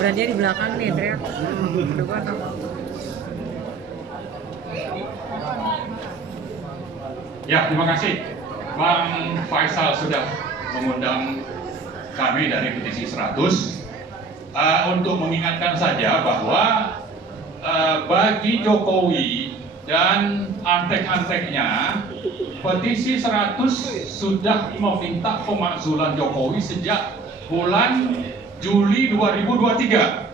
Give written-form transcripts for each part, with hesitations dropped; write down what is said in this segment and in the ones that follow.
Berarti di belakang nih teriak. Ya, terima kasih. Bang Faisal sudah mengundang kami dari petisi 100 untuk mengingatkan saja bahwa bagi Jokowi dan antek-anteknya, petisi 100 sudah meminta pemakzulan Jokowi sejak bulan Juli 2023.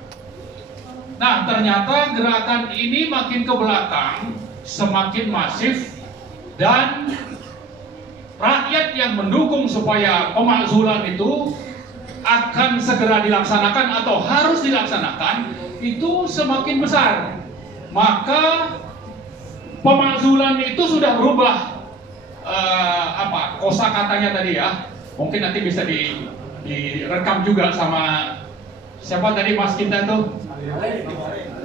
Nah, ternyata gerakan ini makin ke belakang, semakin masif, dan rakyat yang mendukung supaya pemakzulan itu akan segera dilaksanakan atau harus dilaksanakan itu semakin besar. Maka pemakzulan itu sudah berubah kosakatanya tadi ya. Mungkin nanti bisa direkam juga sama siapa tadi Mas kita tuh?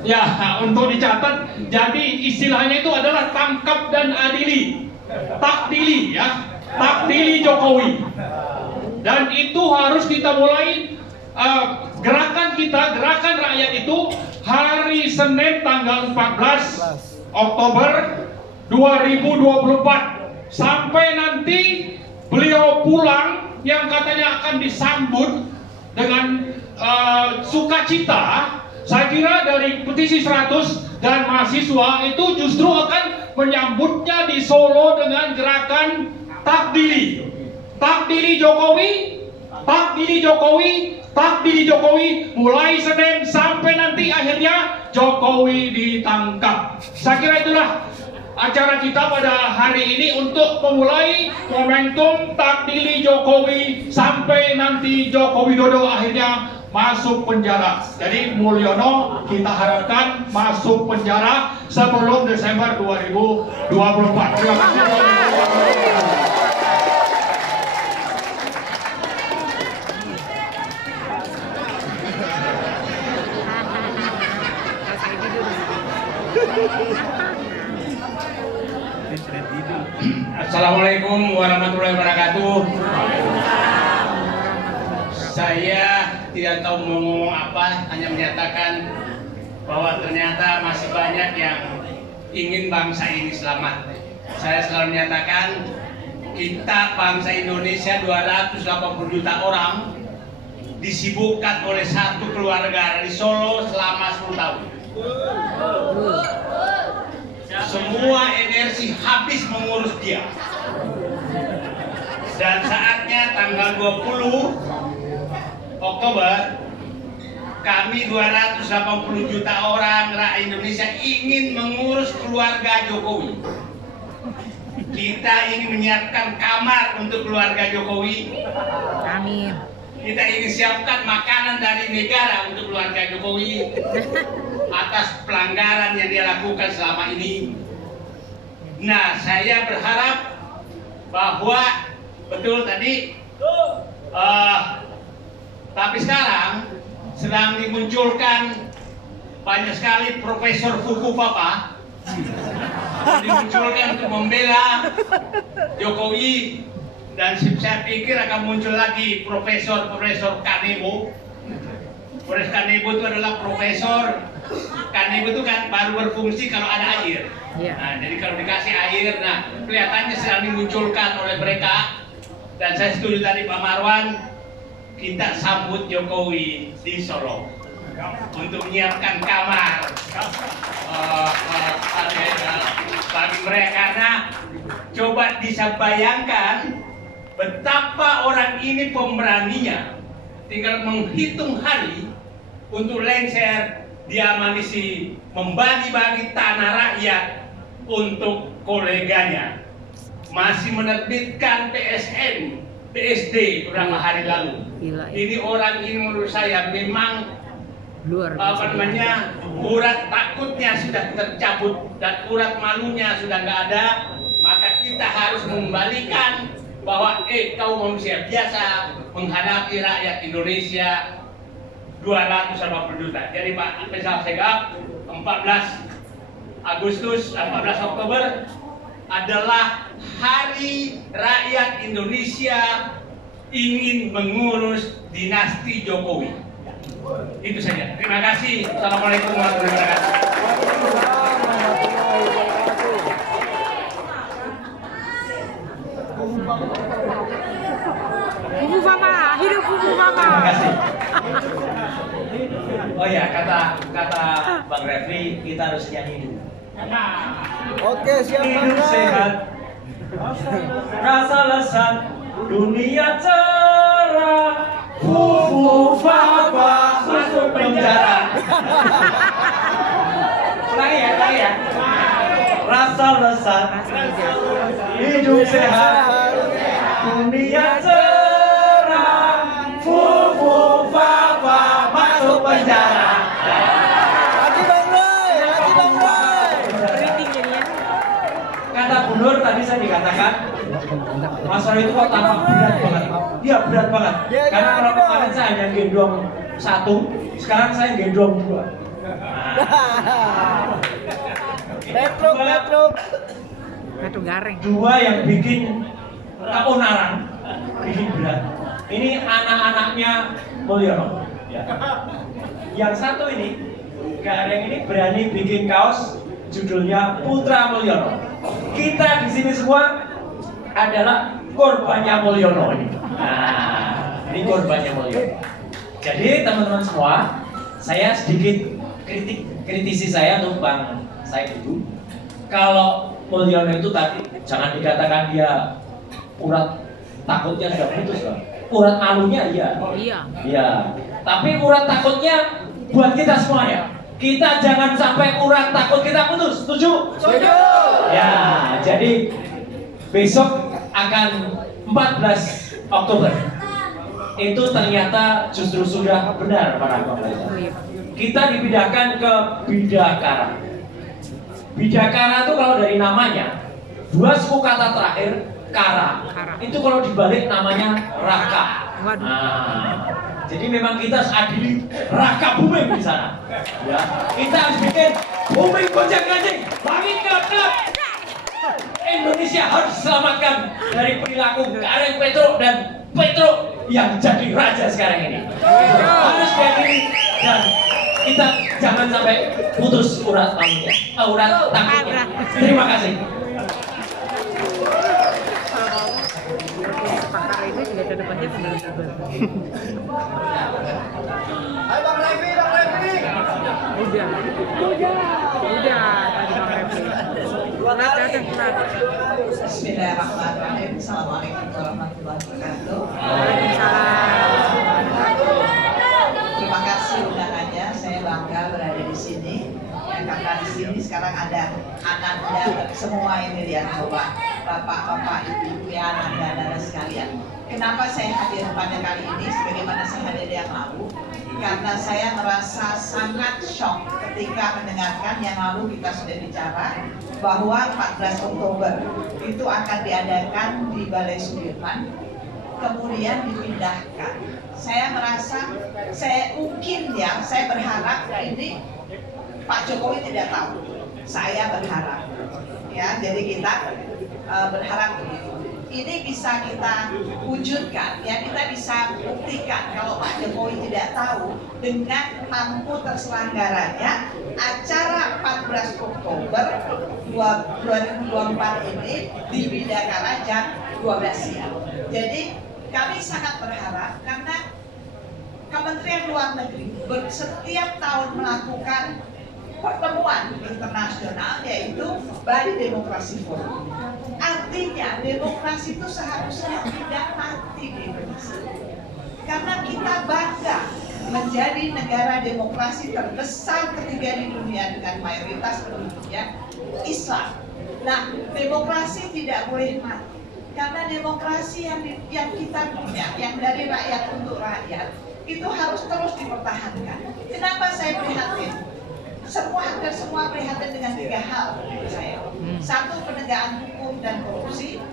Ya, untuk dicatat. Jadi istilahnya itu adalah tangkap dan adili. Takdili ya. Takdili Jokowi. Dan itu harus kita mulai gerakan kita, gerakan rakyat itu hari Senin tanggal 14 Oktober 2024 sampai nanti beliau pulang yang katanya akan disambut dengan sukacita. Saya kira dari petisi 100 dan mahasiswa itu justru akan menyambutnya di Solo dengan gerakan takdili. Takdili Jokowi, takdili Jokowi, takdili Jokowi, mulai Senin sampai nanti akhirnya Jokowi ditangkap. Saya kira itulah acara kita pada hari ini untuk memulai momentum takdili Jokowi sampai nanti Joko Widodo akhirnya masuk penjara. Jadi Mulyono kita harapkan masuk penjara sebelum Desember 2024. Terima kasih. Assalamualaikum warahmatullahi wabarakatuh. Saya tidak tahu mau ngomong apa, hanya menyatakan bahwa ternyata masih banyak yang ingin bangsa ini selamat. Saya selalu menyatakan kita bangsa Indonesia 280 juta orang disibukkan oleh satu keluarga di Solo selama 10 tahun. Semua energi habis mengurus dia. Dan saatnya tanggal 20 Oktober kami 280 juta orang rakyat Indonesia ingin mengurus keluarga Jokowi. Kita ingin menyiapkan kamar untuk keluarga Jokowi. Amin. Kita ingin siapkan makanan dari negara untuk keluarga Jokowi atas pelanggaran yang dia lakukan selama ini. Nah, saya berharap bahwa betul tadi, tapi sekarang sedang dimunculkan banyak sekali Profesor Fuku Papa dimunculkan untuk membela Jokowi, dan saya pikir akan muncul lagi Profesor Kanebo. Profesor Kanebo itu adalah Profesor Kanebo itu kan baru berfungsi kalau ada air. Nah, jadi kalau dikasih air, nah kelihatannya sedang dimunculkan oleh mereka. Dan saya setuju tadi Pak Marwan, kita sambut Jokowi di Solo untuk menyiapkan kamar bagi mereka, karena coba bisa bayangkan betapa orang ini pemberaninya, tinggal menghitung hari untuk lengser, dia masih membagi-bagi tanah rakyat untuk koleganya, masih menerbitkan PSN, PSD beberapa hari lalu. Ini orang ini menurut saya memang urat takutnya sudah tercabut dan urat malunya sudah nggak ada. Maka kita harus mengembalikan bahwa kau manusia biasa menghadapi rakyat Indonesia 280 juta. Jadi Pak Faisal Segaf, 14 Oktober adalah Hari Rakyat Indonesia ingin mengurus dinasti Jokowi. Itu saja. Terima kasih. Assalamualaikum warahmatullahi wabarakatuh. Bubu Mama, hidup Bubu Mama. Terima kasih. Oh ya, kata Bang Refli, kita harus nyanyi dulu. Oke, siap Hidup Bang. sehat, rasa lezat, dunia cerah, fufu faba masuk penjara. Ulangi ya. Rasa lezat, hidup sehat, dunia cerah, fufu faba masuk penjara. Lagi Bang Roy, lagi Bang Roy. Keriting jadinya. Kata Bu Nur tadi saya dikatakan Mas Roy itu kok tampak berat banget. Dia berat banget. Ya, Karena jangan kalau dong. kemarin saya hanya gendong satu, sekarang saya gendong dua. Petruk. Batu garing. Dua yang bikin keonaran, bikin berat. Ini anak-anaknya Mulyono. Ya. Yang satu ini, Gareng ini berani bikin kaos judulnya Putra Mulyono. Kita di sini semua adalah korbannya Mulyono ini. Nah, ini korbannya Mulyono. Jadi teman-teman semua, saya sedikit kritisi saya untuk Bang Said dulu. Kalau Mulyono itu tadi jangan dikatakan dia urat takutnya sudah putus loh. Urat malunya iya. Iya. Iya. Tapi urat takutnya buat kita semuanya. Kita jangan sampai urat takut kita putus. Setuju? Setuju. Ya, jadi besok akan 14 Oktober. Itu ternyata justru sudah benar para pemerintah. Oh iya. Kita dipindahkan ke Bidakara. Bidakara itu kalau dari namanya, dua suku kata terakhir Kara. Kara. Itu kalau dibalik namanya Raka. Waduh. Nah, jadi memang kita harus adili Raka Buming di sana. Ya, kita harus bikin Buming gonjang ganjing, langit kelap-kelap. Indonesia harus diselamatkan dari perilaku Gareng Petro dan Petro yang jadi raja sekarang ini. Harus diadili dan kita jangan sampai putus urat malunya, urat takutnya. Terima kasih. Pakar itu juga ke depannya benar-benar. Ayo Bang Revi. Udah tadi Bang Refli. Udah. Bismillahirrahmanirrahim. Assalamualaikum warahmatullahi wabarakatuh. Waalaikumsalam. Terima kasih undangannya. Saya bangga berada di sini. Ya, karena di sini sekarang ada ananda semua ini lihat coba bapak-bapak, ibu-ibu ya, ananda sekalian. Kenapa saya hadir pada kali ini? Sebagaimana saya hadir yang lalu, karena saya merasa sangat shock ketika mendengarkan yang lalu kita sudah bicara bahwa 14 Oktober itu akan diadakan di Balai Sudirman, kemudian dipindahkan. Saya merasa, saya berharap ini Pak Jokowi tidak tahu. Saya berharap, ya. Jadi kita berharap begitu. Ini bisa kita wujudkan, ya, kita bisa buktikan kalau Pak Jokowi tidak tahu dengan mampu terselenggaranya acara 14 Oktober 2024 ini di Bidakara jam 12 siang. Jadi kami sangat berharap karena Kementerian Luar Negeri setiap tahun melakukan pertemuan internasional yaitu Bali Demokrasi Forum. Artinya demokrasi itu seharusnya tidak mati di Indonesia. Karena kita bangga menjadi negara demokrasi terbesar ketiga di dunia dengan mayoritas penduduknya Islam. Nah, demokrasi tidak boleh mati. Karena demokrasi yang kita punya, yang dari rakyat untuk rakyat, itu harus terus dipertahankan. Kenapa saya prihatin? Hampir semua prihatin dengan 3 hal menurut saya. 1, penegakan hukum dan korupsi.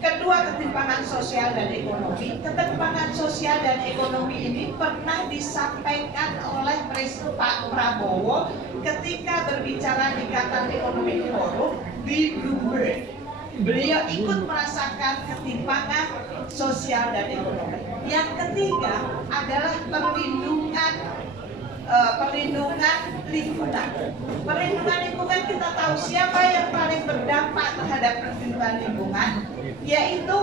Kedua, ketimpangan sosial dan ekonomi. Ketimpangan sosial dan ekonomi ini pernah disampaikan oleh Pak Prabowo ketika berbicara di Qatar Economic Forum di Dubai. Beliau ikut merasakan ketimpangan sosial dan ekonomi. Yang ketiga adalah perlindungan lingkungan. Perlindungan lingkungan kita tahu siapa yang paling berdampak terhadap perlindungan lingkungan, yaitu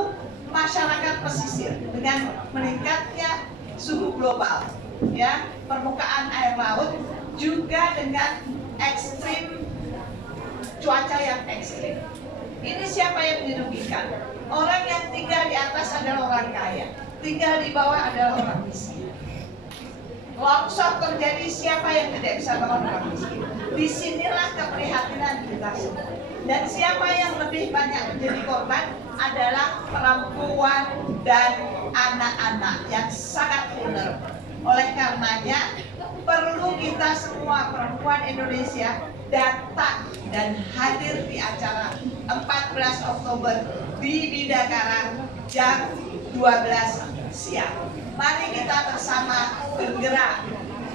masyarakat pesisir dengan meningkatnya suhu global, ya, permukaan air laut, juga dengan ekstrim cuaca yang ekstrim. Ini siapa yang dirugikan? Orang yang tinggal di atas adalah orang kaya, tinggal di bawah adalah orang miskin. Longsor terjadi, siapa yang tidak bisa bangun? Orang miskin. Disinilah keprihatinan kita semua. Dan siapa yang lebih banyak menjadi korban adalah perempuan dan anak-anak yang sangat vulnerable. Oleh karenanya perlu kita semua perempuan Indonesia datang dan hadir di acara 14 Oktober di Bidakara jam 12 siang. Mari kita bersama bergerak,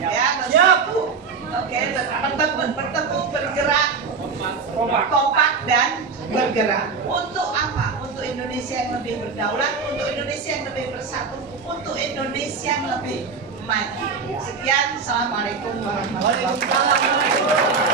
ya, bersatu, oke, bertemu, bergerak, kompak dan bergerak. Untuk apa? Untuk Indonesia yang lebih berdaulat, untuk Indonesia yang lebih bersatu, untuk Indonesia yang lebih maju. Sekian, assalamualaikum warahmatullahi wabarakatuh.